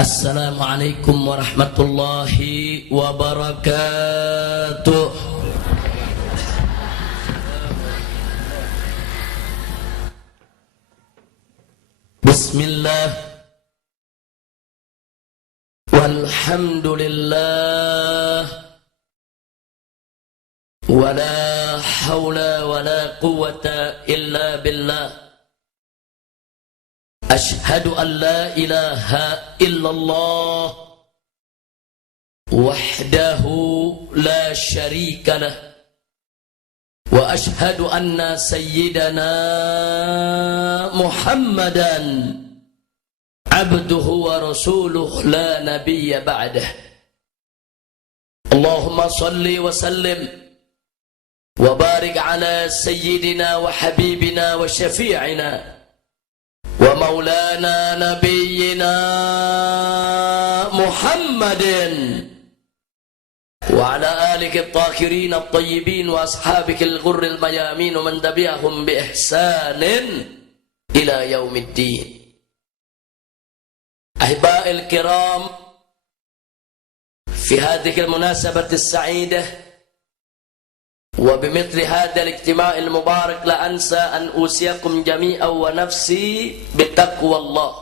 Assalamualaikum warahmatullahi wabarakatuh. Bismillah walhamdulillah wala hawla wala quwwata illa billah. Ashhadu an la ilaha illallah wahdahu la syarika lah wa ashhadu anna sayyidana Muhammadan abduhu wa rasuluh la nabiyya ba'dah. Allahumma salli wa sallim wa barik ala sayyidina wa habibina wa syafi'ina wa maulana nabiyyina Muhammadin wa ala alihi at-tahirin at-tayyibin wa ashabihi al-ghurril mayamin wa man tabi'ahum bi ihsanin ila yaumiddin. Ahiba'il kiram, fi hadhihi al-munasabati as-sa'idah وبمثل هذا الاجتماع المبارك لا أنسى أن أوصيكم جميعا ونفسي بتقوى الله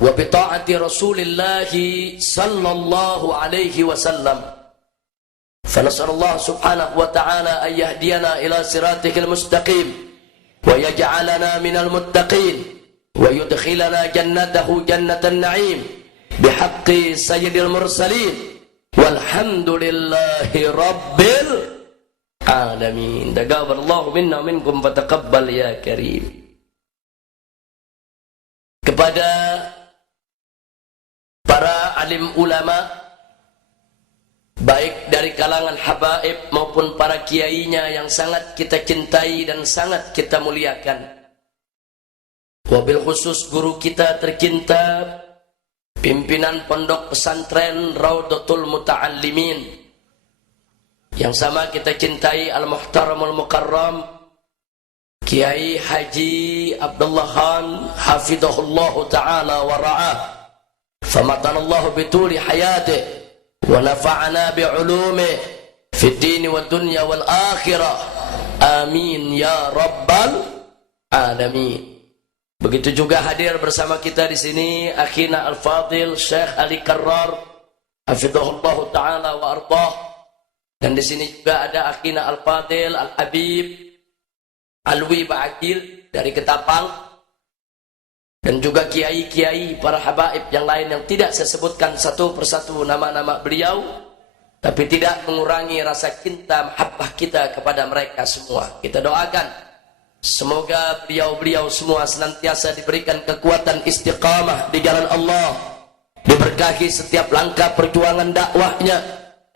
وبطاعة رسول الله صلى الله عليه وسلم. فنسأل الله سبحانه وتعالى أن يهدينا إلى صراطه المستقيم ويجعلنا من المتقين ويدخلنا جنته جنة النعيم بحق سيد المرسلين والحمد لله رب العالمين. تقبل الله منا ومنكم فتقبل يا كريم. Kepada para alim ulama, baik dari kalangan habaib maupun para kiainya yang sangat kita cintai dan sangat kita muliakan, wabil khusus guru kita tercinta, pimpinan pondok pesantren Raudhatul Muta'allimin yang sama kita cintai, Al-Muhtaramul Mukarram Kiai Haji Abdullah Khan hafidhahullahu ta'ala wa ra'ah, famatanallahu bituli hayatih wa nafa'ana bi'ulumih fid dini wad dunya wal akhirah, amin ya rabbal alamin. Begitu juga hadir bersama kita di sini akhina Al-Fadil Syekh Ali Karrar hafizahullah taala wa ardhah, dan di sini juga ada akhina Al-Fadil Al-Habib Alwi Ba'akil dari Ketapang, dan juga kiai-kiai para habaib yang lain yang tidak saya sebutkan satu persatu nama-nama beliau, tapi tidak mengurangi rasa cinta mahabbah kita kepada mereka semua. Kita doakan semoga beliau-beliau semua senantiasa diberikan kekuatan istiqamah di jalan Allah, diberkahi setiap langkah perjuangan dakwahnya,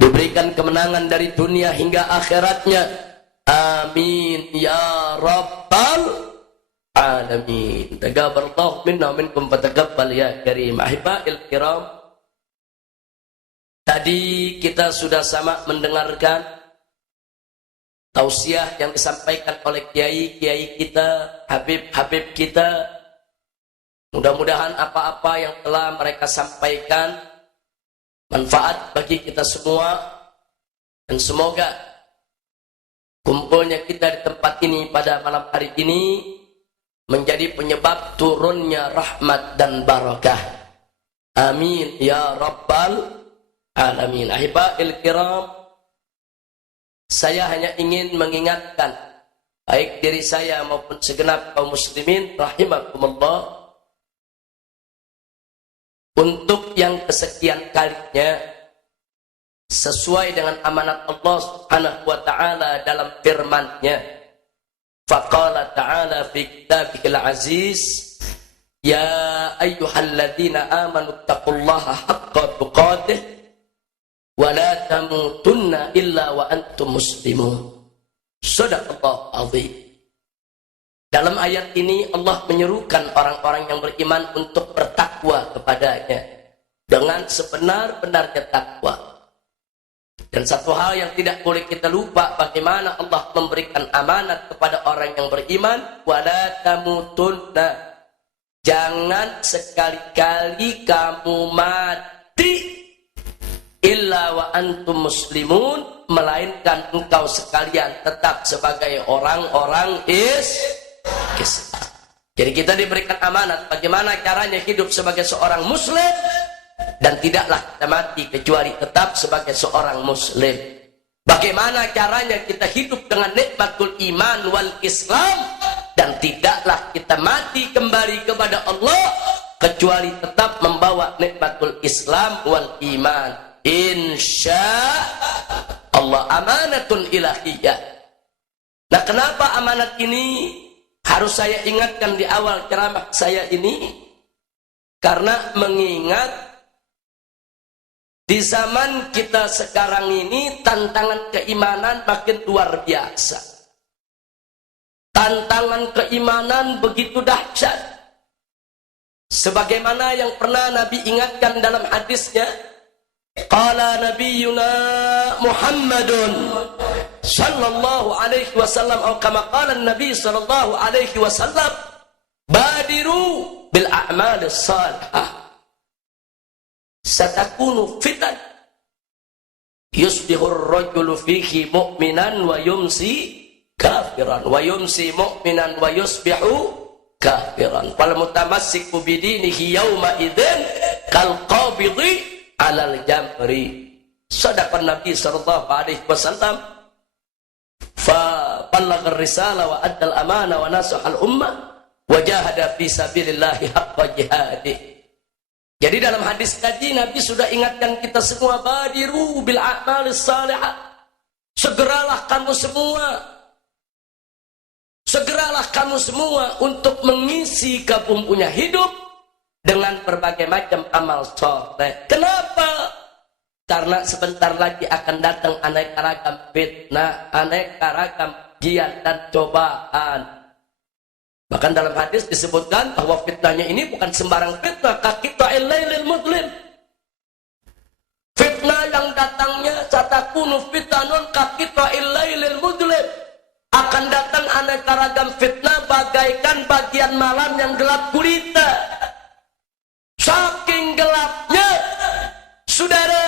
diberikan kemenangan dari dunia hingga akhiratnya, amin ya rabbal alamin. Taqabbalallahu minna wa minkum fataqabbal ya karim. Ahiba'il kiram, tadi kita sudah sama mendengarkan tausiah yang disampaikan oleh kiai-kiai kita, habib-habib kita. Mudah-mudahan apa-apa yang telah mereka sampaikan manfaat bagi kita semua, dan semoga kumpulnya kita di tempat ini pada malam hari ini menjadi penyebab turunnya rahmat dan barakah, amin ya rabbal alamin. Ahiba'il kiram, saya hanya ingin mengingatkan baik diri saya maupun segenap kaum muslimin rahimakumullah, untuk yang kesekian kalinya sesuai dengan amanat Allah Subhanahu wa taala dalam firman-Nya. Faqala ta'ala fi kitabihil aziz, ya ayyuhalladzina amanu taqullaha haqqa tuqatih wa la tamutunna illa wa antum muslimun. Shadaqallahu azim. Dalam ayat ini Allah menyerukan orang-orang yang beriman untuk bertakwa kepadanya dengan sebenar-benarnya takwa. Dan satu hal yang tidak boleh kita lupa, bagaimana Allah memberikan amanat kepada orang yang beriman, wala tamutunna. jangan sekali-kali kamu mati illa wa antum muslimun, melainkan engkau sekalian tetap sebagai orang-orang Islam. Jadi kita diberikan amanat bagaimana caranya hidup sebagai seorang muslim, dan tidaklah kita mati kecuali tetap sebagai seorang muslim. Bagaimana caranya kita hidup dengan nikmatul iman wal Islam, dan tidaklah kita mati kembali kepada Allah kecuali tetap membawa nikmatul Islam wal iman. Insya Allah, amanatun ilahiyah. Nah, kenapa amanat ini harus saya ingatkan di awal ceramah saya ini? Karena mengingat di zaman kita sekarang ini tantangan keimanan makin luar biasa. Tantangan keimanan begitu dahsyat. Sebagaimana yang pernah Nabi ingatkan dalam hadisnya, qala nabiyuna Muhammadun sallallahu alaihi wasallam, atau kama qala Nabi sallallahu alaihi wasallam, badiru bil a'malis salihah satakunu fitan yusbihur rajulu fihi mu'minan wa yumsi kafiran wa yumsi mu'minan wa yusbihu kafiran fal mutamassiku bidinihi yawma idzin kal qabidhi alal jamri. Sadaqan Nabi sallallahu alaihi wasallam, fa ballagha ar-risala wa adda al-amana wa nasaha al-ummah wa jahada fi sabilillah haqqa jihadi. Jadi dalam hadis tadi Nabi sudah ingatkan kita semua, badiru bil a'malis salihah. Segeralah kamu semua untuk mengisi kampungnya hidup dengan berbagai macam amal soleh. Kenapa? Karena sebentar lagi akan datang aneka ragam fitnah, aneka ragam ujian dan cobaan. Bahkan dalam hadis disebutkan bahwa fitnahnya ini bukan sembarang fitnah, kaqita'il lailil mudlim. Fitnah yang datangnya satakunu fitanun kaqita'il lailil mudlim. Akan datang aneka ragam fitnah bagaikan bagian malam yang gelap gulita. Saking gelapnya, saudara,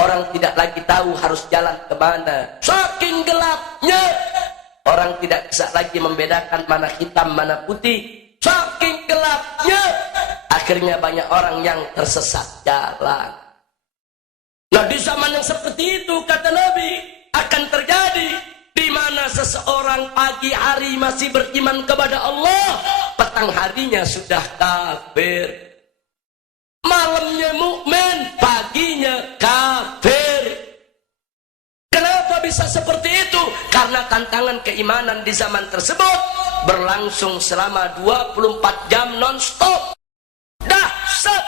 orang tidak lagi tahu harus jalan kemana. Saking gelapnya, orang tidak bisa lagi membedakan mana hitam mana putih. Saking gelapnya, akhirnya banyak orang yang tersesat jalan. Nah, di zaman yang seperti itu, kata Nabi, akan terjadi di mana seseorang pagi hari masih beriman kepada Allah, petang harinya sudah kafir. Malamnya mukmin, paginya kafir. Kenapa bisa seperti itu? Karena tantangan keimanan di zaman tersebut berlangsung selama 24 jam non-stop. Dahsyat.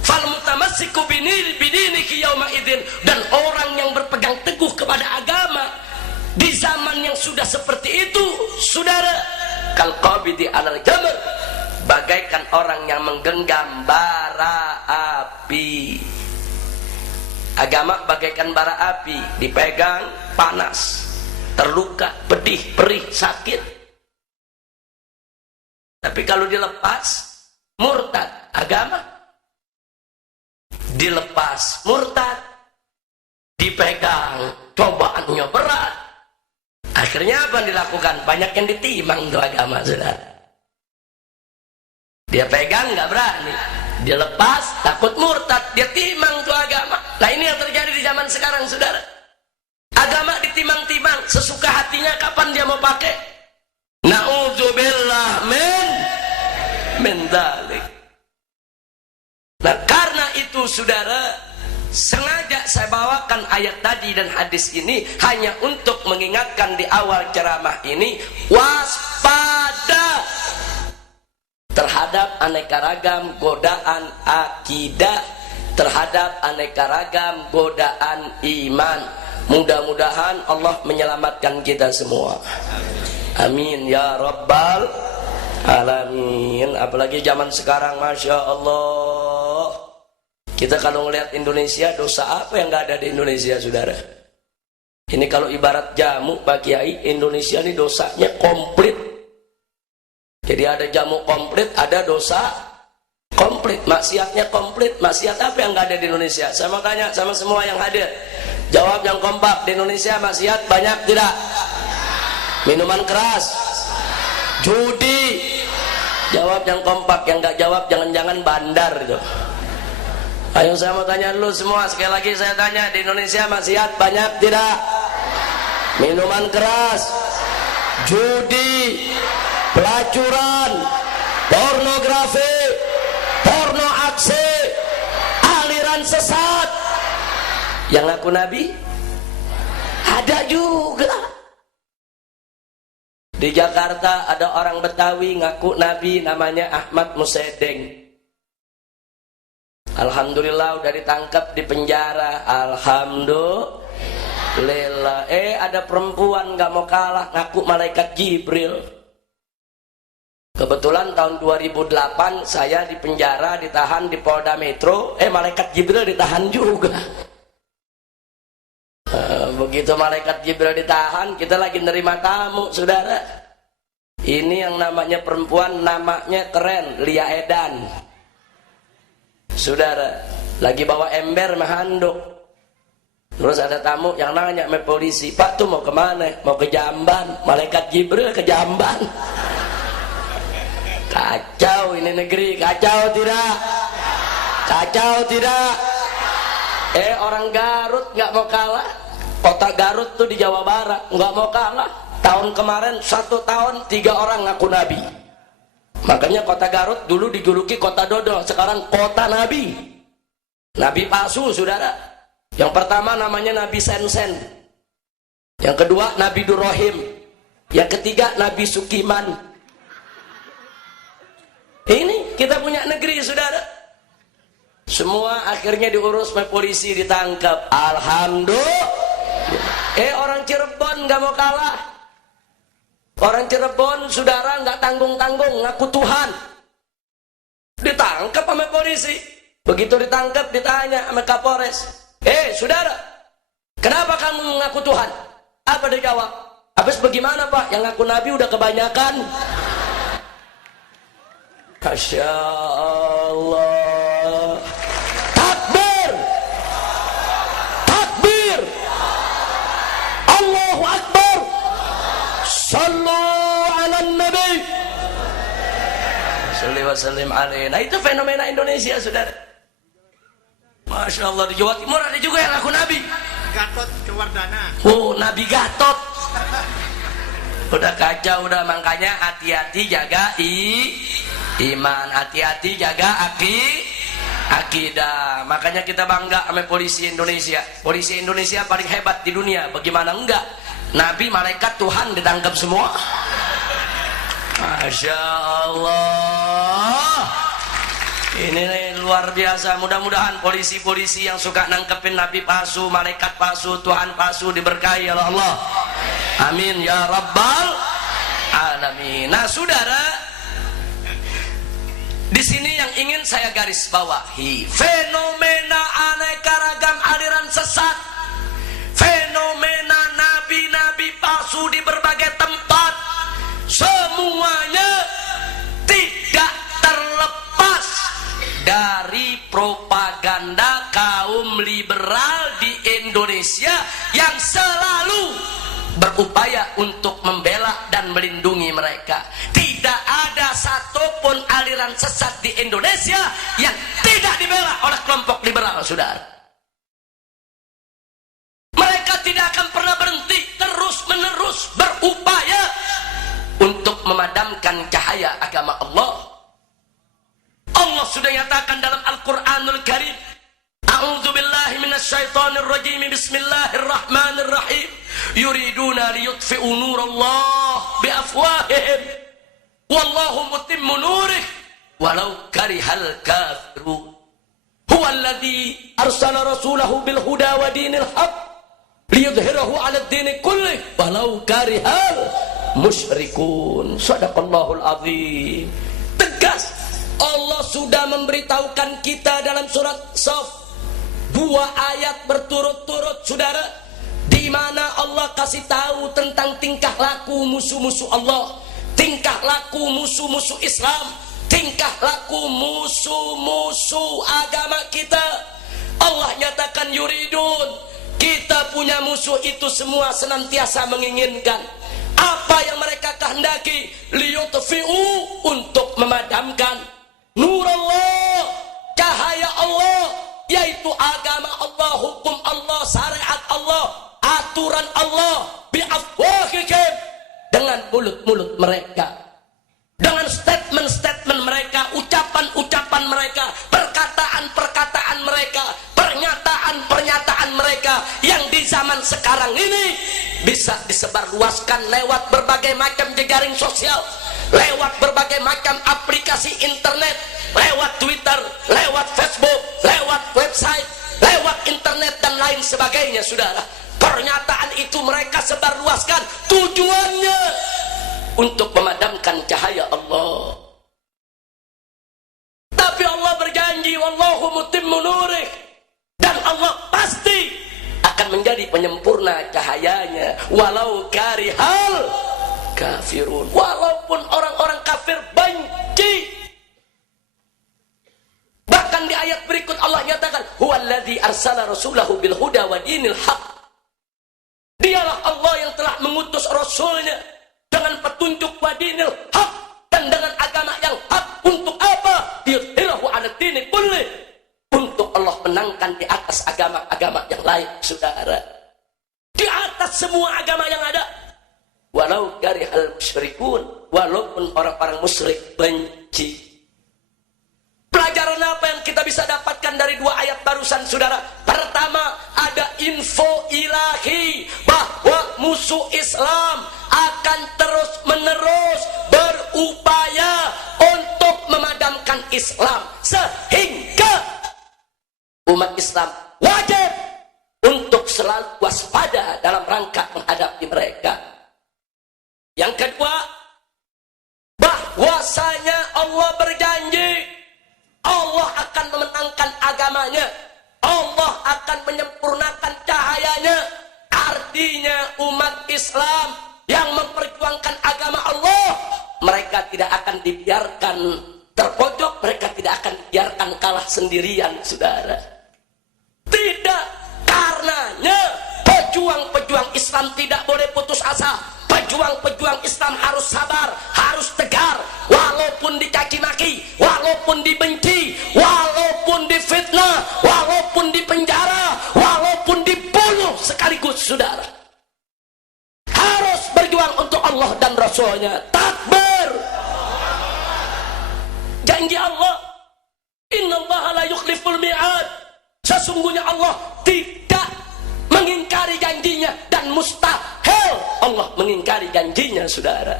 Fal mutamassiku bidinihi yauma idzin, dan orang yang berpegang teguh kepada agama di zaman yang sudah seperti itu, saudara, kal qabidi alal jamr, bagaikan orang yang menggenggam bara api. Agama bagaikan bara api, dipegang panas, terluka, pedih, perih, sakit. Tapi kalau dilepas, murtad. Agama dilepas, murtad, dipegang, cobaannya berat. Akhirnya apa yang dilakukan? Banyak yang ditimang tuh agama, saudara. Dia pegang nggak berani, dia lepas takut murtad, dia timang tuh agama. Nah, ini yang terjadi di zaman sekarang, saudara. Agama ditimang-timang, sesuka hatinya kapan dia mau pakai. Na'udzubillah min dzalik. Nah, karena itu, saudara, sengaja saya bawakan ayat tadi dan hadis ini hanya untuk mengingatkan di awal ceramah ini, waspada terhadap aneka ragam godaan akidah, terhadap aneka ragam godaan iman. Mudah-mudahan Allah menyelamatkan kita semua. Amin ya rabbal alamin. Apalagi zaman sekarang, masya Allah, kita kalau ngelihat Indonesia, dosa apa yang nggak ada di Indonesia, saudara? Ini kalau ibarat jamu, Pak Kiai, Indonesia ini dosanya komplit. Jadi ada jamu komplit, ada dosa komplit, maksiatnya komplit. Maksiat apa yang nggak ada di Indonesia? Saya mau tanya sama semua yang hadir, jawab yang kompak. Di Indonesia maksiat banyak tidak? Minuman keras, judi. Jawab yang kompak, yang nggak jawab jangan-jangan bandar itu. Ayo saya mau tanya dulu semua, sekali lagi saya tanya, di Indonesia maksiat banyak tidak? Minuman keras, judi, pelacuran, pornografi, porno aksi, aliran sesat. Yang ngaku nabi ada juga. Di Jakarta ada orang Betawi ngaku nabi, namanya Ahmad Musedeng. Alhamdulillah udah ditangkap di penjara. Alhamdulillah. Ada perempuan gak mau kalah ngaku malaikat Jibril. Kebetulan tahun 2008 saya di penjara, ditahan di Polda Metro. Malaikat Jibril ditahan juga. Begitu malaikat Jibril ditahan, kita lagi nerima tamu, saudara. Ini yang namanya perempuan, namanya keren, Lia Edan. Saudara, lagi bawa ember handuk. Terus ada tamu yang nanya sama polisi, Pak tuh mau kemana? Mau ke Jamban. Malaikat Jibril ke Jamban. Kacau ini negeri, kacau tidak? Kacau tidak? Orang Garut nggak mau kalah. Kota Garut tuh di Jawa Barat nggak mau kalah. Tahun kemarin 1 tahun 3 orang ngaku nabi. Makanya kota Garut dulu dijuluki kota dodol, sekarang kota nabi. Nabi palsu, saudara. Yang pertama namanya Nabi Sensen. Yang kedua Nabi Durrohim. Yang ketiga Nabi Sukiman. Ini kita punya negeri, saudara. Semua akhirnya diurus oleh polisi, ditangkap. Alhamdulillah. Orang Cirebon nggak mau kalah. Orang Cirebon, saudara, nggak tanggung-tanggung ngaku Tuhan. Ditangkap sama polisi. Begitu ditangkap, ditanya sama Kapolres. Saudara, kenapa kamu ngaku Tuhan? Apa dia jawab? Habis bagaimana Pak? Yang ngaku Nabi udah kebanyakan. Masya Allah. Takbir. Takbir. Allahu Akbar. Sallu ala Nabi. Salli wa sallim alaihi. Nah, itu fenomena Indonesia, saudara. Masya Allah, di Jawa Timur ada juga yang ngaku Nabi. Gatot Kewardana. Nabi Gatot. Udah kacau, udah. Makanya hati-hati jaga iman, hati-hati jaga akidah. Makanya kita bangga sama polisi Indonesia. Polisi Indonesia paling hebat di dunia. Bagaimana enggak? Nabi, malaikat, Tuhan ditangkap semua. Masya Allah. Ini luar biasa. Mudah-mudahan polisi-polisi yang suka nangkepin Nabi palsu, malaikat palsu, Tuhan palsu diberkahi oleh Allah. Amin ya rabbal alamin. Nah, saudara, di sini yang ingin saya garis bawahi, fenomena aneka ragam aliran sesat, fenomena nabi-nabi palsu di berbagai tempat, semuanya tidak terlepas dari propaganda kaum liberal di Indonesia yang selalu berupaya untuk membela dan melindungi mereka. Tidak ada satupun aliran sesat di Indonesia yang tidak dibela oleh kelompok liberal, saudara. Mereka tidak akan pernah berhenti, terus-menerus berupaya untuk memadamkan cahaya agama Allah. Allah sudah nyatakan dalam Al-Quranul Karim, A'udzu billahi minasyaitonir rajim. Bismillahirrahmanirrahim. Yuriduna liyutfi'u nurallah biafwahihim wallahu mutimmu nurih walau karihal kafirun. Huwallazi arsala rasulahu bil huda wa dinil haq liyudhhirahu 'ala ad-din kullih walau karihal musyrikun. Shadaqallahul azim. Tegas Allah sudah memberitahukan kita dalam surat Shaf 2 ayat berturut-turut, saudara, di mana Allah kasih tahu tentang tingkah laku musuh-musuh Allah, tingkah laku musuh-musuh Islam, tingkah laku musuh-musuh agama kita. Allah nyatakan yuridun, kita punya musuh itu semua senantiasa menginginkan apa yang mereka kehendaki, liyutfi'u, untuk memadamkan nurullah, cahaya Allah, yaitu agama Allah, hukum Allah, syariat Allah, aturan Allah, bi'afwahihim, dengan mulut-mulut mereka, dengan statement-statement mereka, ucapan-ucapan mereka, perkataan-perkataan mereka, pernyataan-pernyataan mereka yang di zaman sekarang ini bisa disebarluaskan lewat berbagai macam jejaring sosial, lewat berbagai macam aplikasi internet, lewat Twitter, lewat Facebook, lewat website, lewat internet dan lain sebagainya. Saudara, pernyataan itu mereka sebarluaskan, tujuannya untuk memadamkan cahaya Allah. Tapi Allah berjanji, wallahu mutimmu nurih, dan Allah pasti akan menjadi penyempurna cahayanya, walau karihal kafirun, walaupun orang-orang kafir benci. Bahkan di ayat berikut Allah nyatakan, huwallazi arsala rasulahu bil huda wa dinil haq, dialah Allah yang telah mengutus rasulnya dengan petunjuk wa dinil haq, dan dengan agama yang hak. Untuk apa? Yudhirahu ala dini kulli, untuk Allah menangkan di atas agama-agama yang lain. Saudara, di atas semua agama yang ada, walau karihal musyrikun, walaupun orang-orang musyrik benci. Pelajaran apa yang kita bisa dapatkan dari dua ayat barusan, saudara? Pertama, ada info ilahi bahwa musuh Islam akan terus-menerus berupaya untuk memadamkan Islam, sehingga umat Islam wajib untuk selalu waspada dalam rangka menghadapi mereka. Yang kedua, bahwasanya Allah berjanji Allah akan memenangkan agamanya, Allah akan menyempurnakan cahayanya. Artinya umat Islam yang memperjuangkan agama Allah, mereka tidak akan dibiarkan terpojok, mereka tidak akan dibiarkan kalah sendirian, saudara. Tidak, karenanya pejuang-pejuang Islam tidak boleh putus asa. Pejuang-pejuang Islam harus sabar, harus tegar, walaupun dicaci maki, walaupun dibenci, walaupun difitnah, walaupun dipenjara, walaupun dibunuh sekaligus, saudara. Harus berjuang untuk Allah dan Rasulnya. Takbir. Janji Allah, innallaha la yukhliful mi'ad, sesungguhnya Allah tidak mengingkari janjinya, dan mustahil Allah mengingkari janjinya, saudara.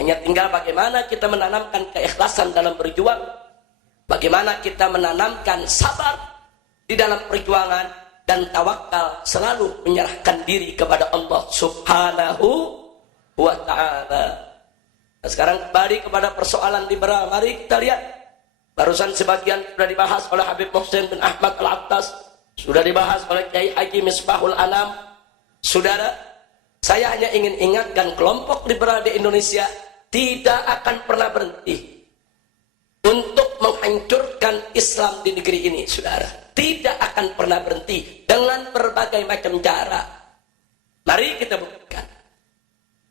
Hanya tinggal bagaimana kita menanamkan keikhlasan dalam berjuang, bagaimana kita menanamkan sabar di dalam perjuangan, dan tawakal, selalu menyerahkan diri kepada Allah Subhanahu wa ta'ala. Nah, sekarang kembali kepada persoalan liberal. Mari kita lihat, barusan sebagian sudah dibahas oleh Habib Muhsin bin Ahmad Al-Attas, sudah dibahas oleh Kiai Haji Misbahul Anam. Saudara, saya hanya ingin ingatkan, kelompok liberal di Indonesia tidak akan pernah berhenti untuk menghancurkan Islam di negeri ini, saudara. Tidak akan pernah berhenti dengan berbagai macam cara. Mari kita buktikan.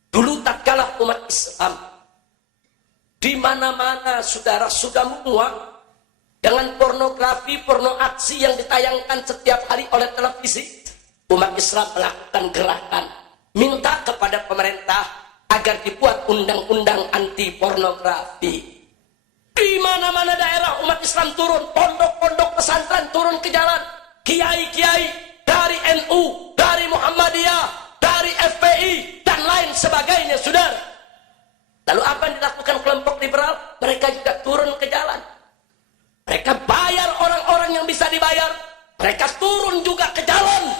Dulu tatkala umat Islam di mana-mana, saudara, sudah muak dengan pornografi, porno aksi yang ditayangkan setiap hari oleh televisi, umat Islam melakukan gerakan minta kepada pemerintah agar dibuat undang-undang anti pornografi. Di mana-mana daerah umat Islam turun, pondok-pondok pesantren turun ke jalan, kiai-kiai dari NU, dari Muhammadiyah, dari FPI dan lain sebagainya, saudara. Lalu apa yang dilakukan kelompok liberal? Mereka juga turun ke jalan. Mereka bayar orang-orang yang bisa dibayar. Mereka turun juga ke jalan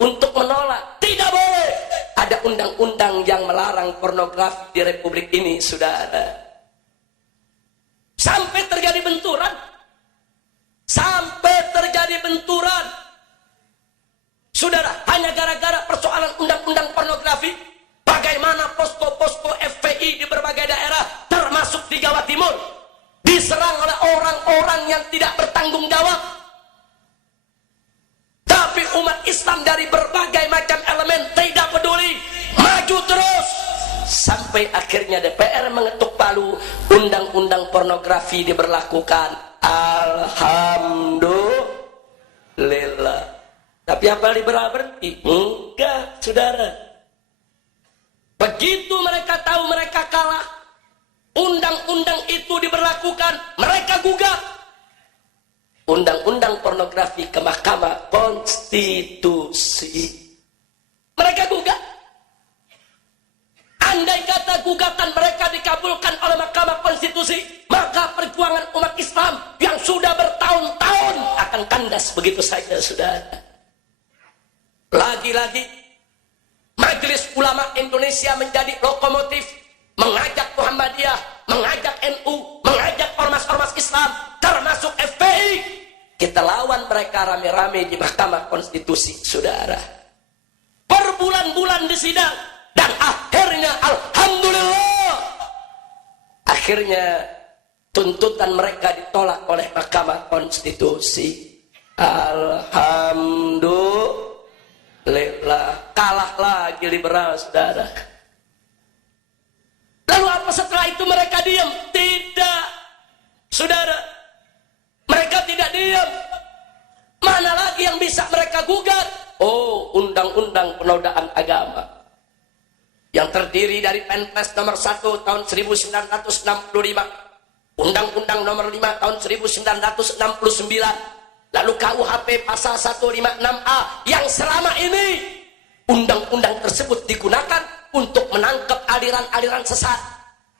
untuk menolak. Tidak boleh ada undang-undang yang melarang pornografi di Republik ini, saudara. Sampai terjadi benturan. Sampai terjadi benturan. Saudara, hanya gara-gara persoalan undang-undang pornografi, bagaimana posko-posko FPI di berbagai orang-orang yang tidak bertanggung jawab. Tapi umat Islam dari berbagai macam elemen tidak peduli, maju terus. Sampai akhirnya DPR mengetuk palu, undang-undang pornografi diberlakukan. Alhamdulillah. Tapi apa liberal berhenti? Enggak, saudara. Begitu mereka tahu mereka kalah, undang-undang itu diberlakukan, mereka gugat undang-undang pornografi ke Mahkamah Konstitusi. Mereka gugat. Andai kata gugatan mereka dikabulkan oleh Mahkamah Konstitusi, maka perjuangan umat Islam yang sudah bertahun-tahun akan kandas begitu saja, saudara. Lagi-lagi Majelis Ulama Indonesia menjadi lokomotif, mengajak Muhammadiyah, mengajak NU, mengajak ormas-ormas Islam, termasuk FPI. Kita lawan mereka rame-rame di Mahkamah Konstitusi, saudara. Berbulan-bulan di sidang, dan akhirnya alhamdulillah, akhirnya tuntutan mereka ditolak oleh Mahkamah Konstitusi. Alhamdulillah, kalah lagi liberal, saudara. Lalu apa setelah itu mereka diam? Tidak, saudara. Mereka tidak diam. Mana lagi yang bisa mereka gugat? Oh, undang-undang penodaan agama yang terdiri dari Perpres nomor 1 tahun 1965, Undang-Undang nomor 5 tahun 1969, lalu KUHP pasal 156A, yang selama ini undang-undang tersebut digunakan untuk menangkap aliran-aliran sesat,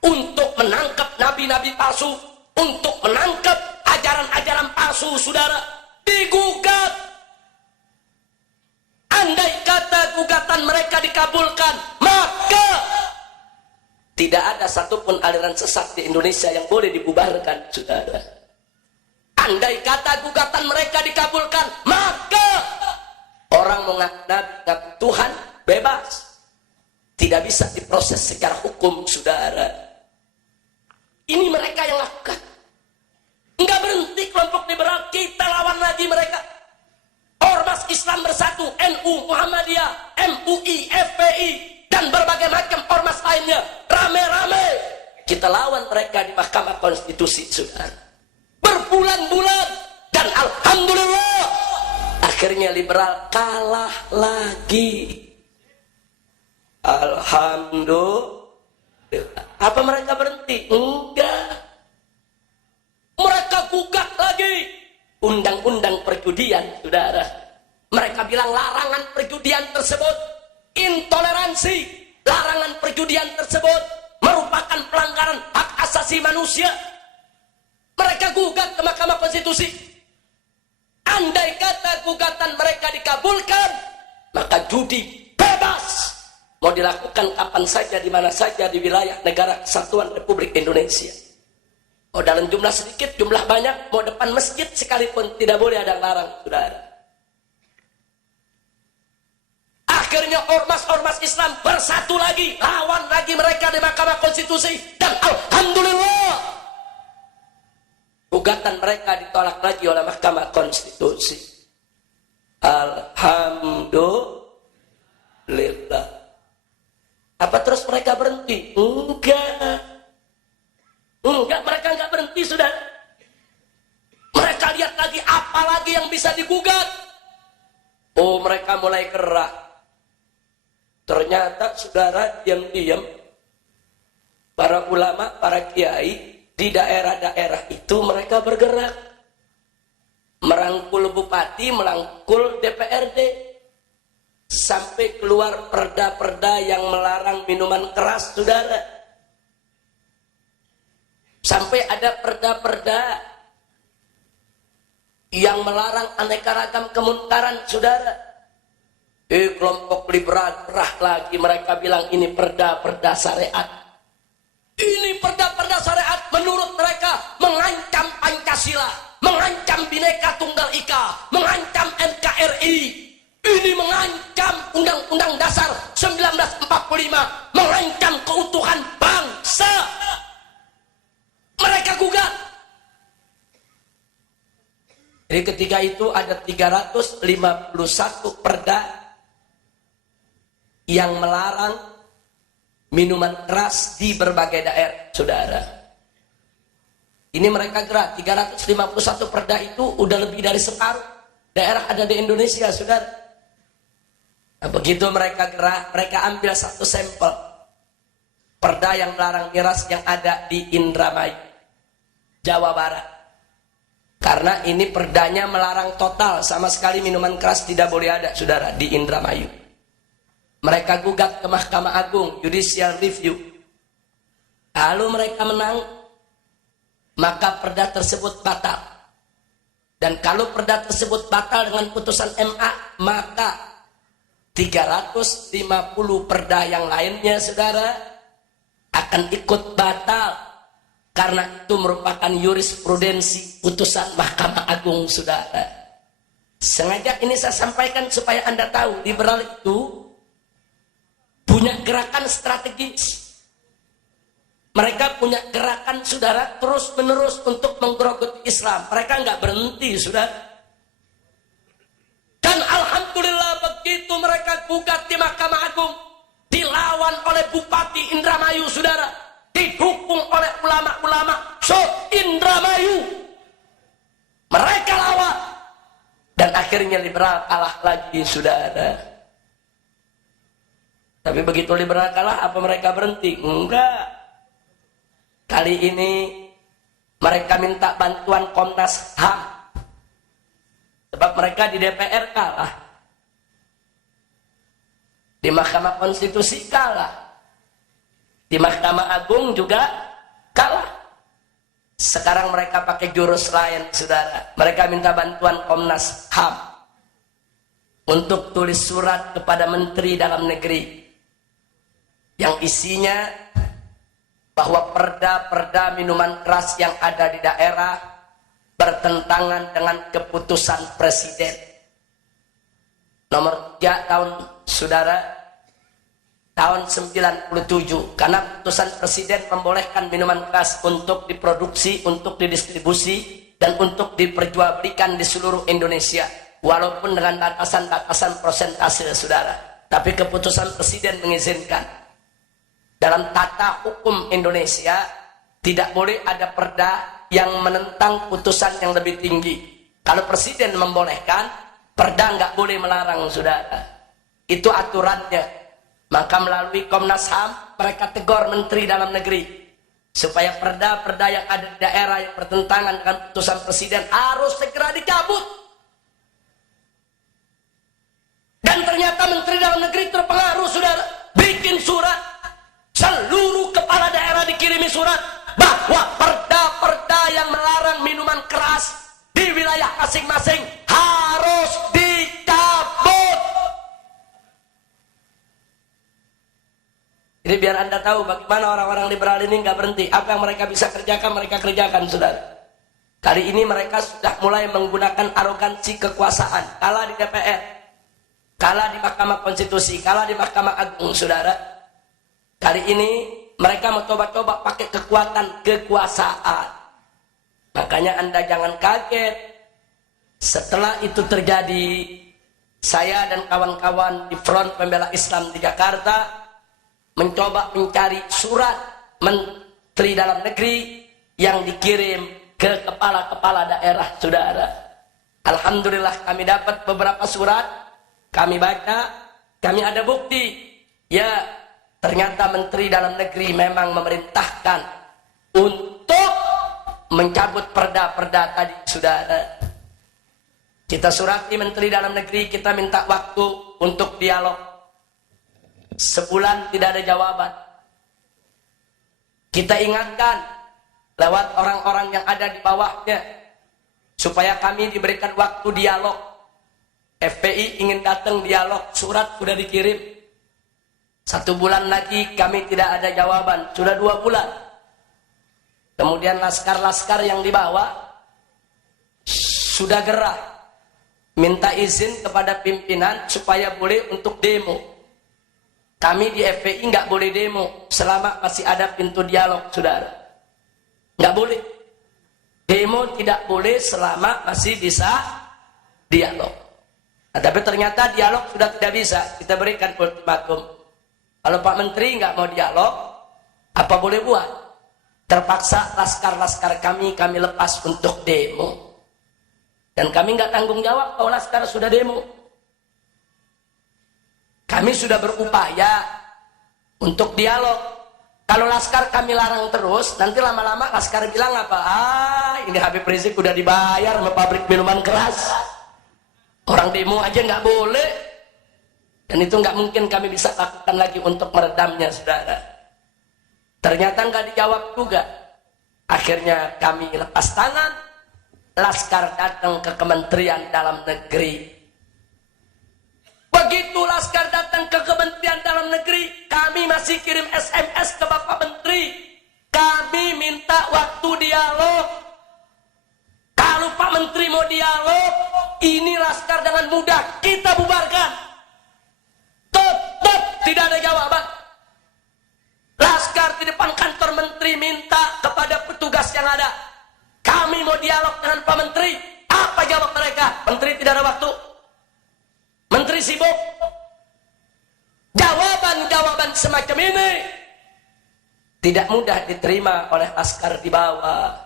untuk menangkap nabi-nabi palsu, untuk menangkap ajaran-ajaran palsu, saudara. Digugat. Andai kata gugatan mereka dikabulkan, maka tidak ada satupun aliran sesat di Indonesia yang boleh dibubarkan, saudara. Andai kata gugatan mereka dikabulkan, maka orang menghadap Tuhan bebas, tidak bisa diproses secara hukum, saudara. Ini mereka yang lakukan. Enggak berhenti kelompok liberal, kita lawan lagi mereka. Ormas Islam Bersatu, NU, Muhammadiyah, MUI, FPI, dan berbagai macam ormas lainnya, rame-rame kita lawan mereka di Mahkamah Konstitusi, saudara. Berbulan-bulan, dan alhamdulillah akhirnya liberal kalah lagi. Alhamdulillah. Apa mereka berhenti? Enggak. Mereka gugat lagi undang-undang perjudian, saudara. Mereka bilang larangan perjudian tersebut intoleransi. Larangan perjudian tersebut merupakan pelanggaran hak asasi manusia. Mereka gugat ke Mahkamah Konstitusi. Andai kata gugatan mereka dikabulkan, maka judi bebas, mau dilakukan kapan saja, di mana saja di wilayah negara kesatuan Republik Indonesia. Mau dalam jumlah sedikit, jumlah banyak, mau depan masjid sekalipun tidak boleh ada yang larang, saudara. Akhirnya ormas-ormas Islam bersatu lagi, lawan lagi mereka di Mahkamah Konstitusi, dan alhamdulillah gugatan mereka ditolak lagi oleh Mahkamah Konstitusi. Alhamdulillah. Apa terus mereka berhenti? Enggak, mereka enggak berhenti, saudara. Mereka lihat lagi apa lagi yang bisa digugat. Oh, mereka mulai gerak. Ternyata, saudara, diam-diam para ulama, para kiai di daerah-daerah itu mereka bergerak. Merangkul bupati, merangkul DPRD. Sampai keluar perda-perda yang melarang minuman keras, saudara. Sampai ada perda-perda yang melarang aneka ragam kemunkaran, saudara. Kelompok liberal gerah lagi, mereka bilang ini perda-perda syariat. Ini perda-perda syariat menurut mereka mengancam Pancasila, mengancam Bhinneka Tunggal Ika, mengancam NKRI. Ini mengancam Undang-Undang Dasar 1945, mengancam keutuhan bangsa. Mereka gugat. Jadi ketika itu ada 351 perda yang melarang minuman keras di berbagai daerah, saudara. Ini mereka gerak, 351 perda itu udah lebih dari separuh daerah ada di Indonesia, saudara. Nah, begitu mereka gerak, mereka ambil satu sampel perda yang melarang miras yang ada di Indramayu, Jawa Barat. Karena ini perdanya melarang total, sama sekali minuman keras tidak boleh ada, saudara, di Indramayu. Mereka gugat ke Mahkamah Agung, Judicial Review. Lalu mereka menang, maka perda tersebut batal. Dan kalau perda tersebut batal dengan putusan MA, maka 350 perda yang lainnya, saudara, akan ikut batal. Karena itu merupakan jurisprudensi putusan Mahkamah Agung, saudara. Sengaja ini saya sampaikan supaya Anda tahu, liberal itu punya gerakan strategis. Mereka punya gerakan, saudara, terus menerus untuk menggerogoti Islam. Mereka nggak berhenti, saudara. Dan alhamdulillah begitu mereka gugat di Mahkamah Agung, dilawan oleh Bupati Indramayu, saudara, didukung oleh ulama-ulama se-Indramayu. Mereka lawan, dan akhirnya liberal kalah lagi, saudara. Tapi begitu liberal kalah, apa mereka berhenti? Enggak. Kali ini mereka minta bantuan Komnas HAM. Sebab mereka di DPR kalah. Di Mahkamah Konstitusi kalah. Di Mahkamah Agung juga kalah. Sekarang mereka pakai jurus lain, saudara. Mereka minta bantuan Komnas HAM untuk tulis surat kepada Menteri Dalam Negeri yang isinya bahwa perda-perda minuman keras yang ada di daerah bertentangan dengan keputusan Presiden nomor 3 tahun, saudara, tahun 97. Karena putusan Presiden membolehkan minuman keras untuk diproduksi, untuk didistribusi, dan untuk diperjualbelikan di seluruh Indonesia, walaupun dengan batasan-batasan persentase, saudara. Tapi keputusan Presiden mengizinkan. Dalam tata hukum Indonesia tidak boleh ada perda yang menentang putusan yang lebih tinggi. Kalau Presiden membolehkan, perda nggak boleh melarang, saudara. Itu aturannya. Maka melalui Komnas HAM mereka tegur Menteri Dalam Negeri supaya perda-perda yang ada di daerah yang bertentangan dengan putusan Presiden harus segera dicabut. Dan ternyata Menteri Dalam Negeri terpengaruh, saudara, bikin surat. Seluruh kepala daerah dikirimi surat bahwa perda-perda yang melarang minuman keras di wilayah masing-masing harus dicabut. Jadi biar Anda tahu bagaimana orang-orang liberal ini nggak berhenti. Apa yang mereka bisa kerjakan, mereka kerjakan, saudara. Kali ini mereka sudah mulai menggunakan arogansi kekuasaan. Kalah di DPR, kalah di Mahkamah Konstitusi, kalah di Mahkamah Agung, saudara. Kali ini mereka mau coba-coba pakai kekuatan kekuasaan. Makanya Anda jangan kaget. Setelah itu terjadi, saya dan kawan-kawan di Front Pembela Islam di Jakarta mencoba mencari surat Menteri Dalam Negeri yang dikirim ke kepala-kepala daerah, saudara. Alhamdulillah kami dapat beberapa surat, kami baca, kami ada bukti. Ya, ternyata Menteri Dalam Negeri memang memerintahkan untuk mencabut perda-perda tadi, saudara. Kita surati Menteri Dalam Negeri, kita minta waktu untuk dialog. Sebulan tidak ada jawaban. Kita ingatkan lewat orang-orang yang ada di bawahnya supaya kami diberikan waktu dialog. FPI ingin datang dialog, surat sudah dikirim. 1 bulan lagi kami tidak ada jawaban. Sudah 2 bulan. Kemudian laskar-laskar yang dibawa sudah gerah, minta izin kepada pimpinan supaya boleh untuk demo. Kami di FPI nggak boleh demo selama masih ada pintu dialog, saudara. Nggak boleh. Demo tidak boleh selama masih bisa dialog. Nah, tapi ternyata dialog sudah tidak bisa. Kita berikan ultimatum. Kalau Pak Menteri nggak mau dialog, apa boleh buat? Terpaksa laskar-laskar kami lepas untuk demo. Dan kami nggak tanggung jawab kalau laskar sudah demo. Kami sudah berupaya untuk dialog. Kalau laskar kami larang terus, nanti lama-lama laskar bilang apa? Ini Habib Rizik udah dibayar sama pabrik minuman keras. Orang demo aja nggak boleh. Dan itu nggak mungkin kami bisa lakukan lagi untuk meredamnya, saudara. Ternyata nggak dijawab juga. Akhirnya kami lepas tangan. Laskar datang ke Kementerian Dalam Negeri. Begitu laskar datang ke Kementerian Dalam Negeri, kami masih kirim SMS ke Bapak Menteri. Kami minta waktu dialog. Kalau Pak Menteri mau dialog, ini laskar dengan mudah kita bubarkan. Tetap tidak ada jawaban. Laskar di depan kantor Menteri minta kepada petugas yang ada, kami mau dialog dengan Pak Menteri. Apa jawab mereka? Menteri tidak ada waktu. Menteri sibuk. Jawaban-jawaban semacam ini tidak mudah diterima oleh laskar di bawah.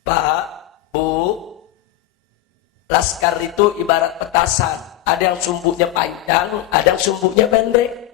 Pak, Bu, laskar itu ibarat petasan. Ada yang sumbunya panjang, ada yang sumbunya pendek.